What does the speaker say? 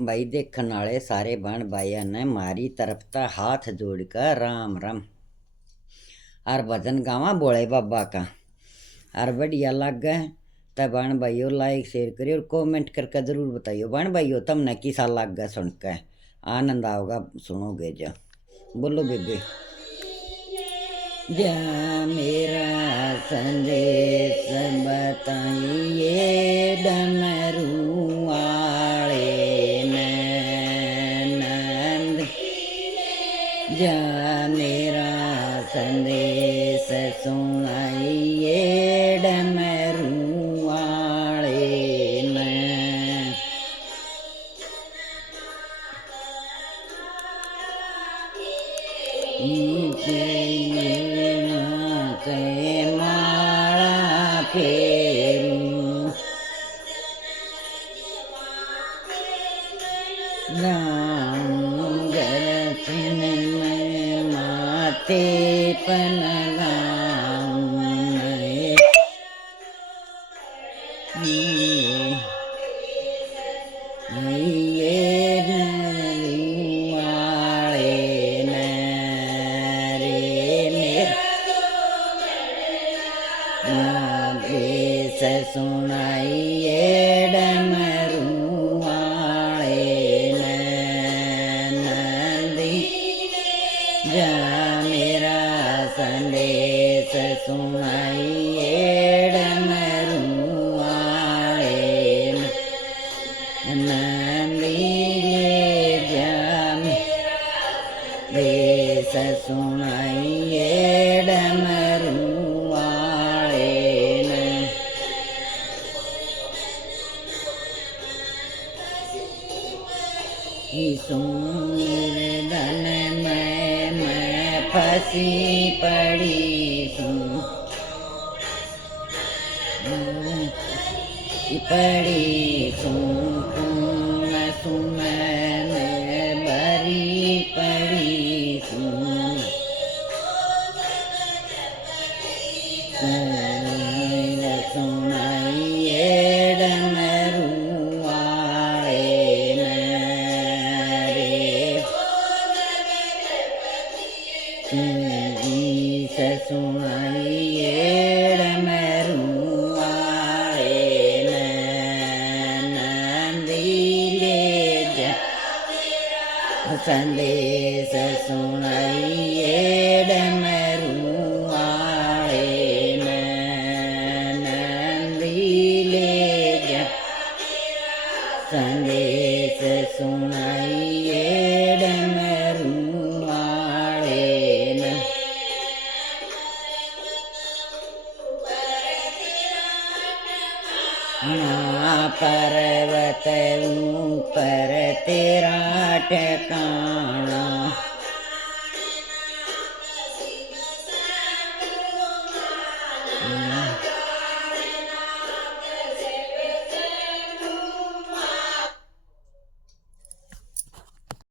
भाई देखने वाले सारे बहन भाइयों ने मारी तरफ ता हाथ जोड़कर राम राम और भजन गावा बोले बाबा का और बढ़िया लग गए। तब बहन भाइयों लाइक शेयर करियो और कमेंट करके जरूर बताइयो बहन भाइयों तुमने किसा लग गया सुन के। आनंद आओगा सुनोगे जो। बोलो बेबे। जा मेरा संदेश बताइए डमरू वाले नंद। जा मेरा संदेश सुनाइए डमरू वाले नंद। माला फेरू गरथिन में माते पन सुनाइए डमरू वाले नंदी। जा मेरा संदेश सुनाइए डमरू वाले नंदी। जा देश सुनाइए डमरू धन में मैं फंसी पड़ी हूँ पड़ी सुन मैं भरी पड़ी सुनाइए डमरू सुनाइए डमरू वाले नंदी। ले संदेश सुनाइए डमरू वाले नंदी। ले संदेश सुनाइए डमरू पर्वत ऊपर तेरा ठिकाना।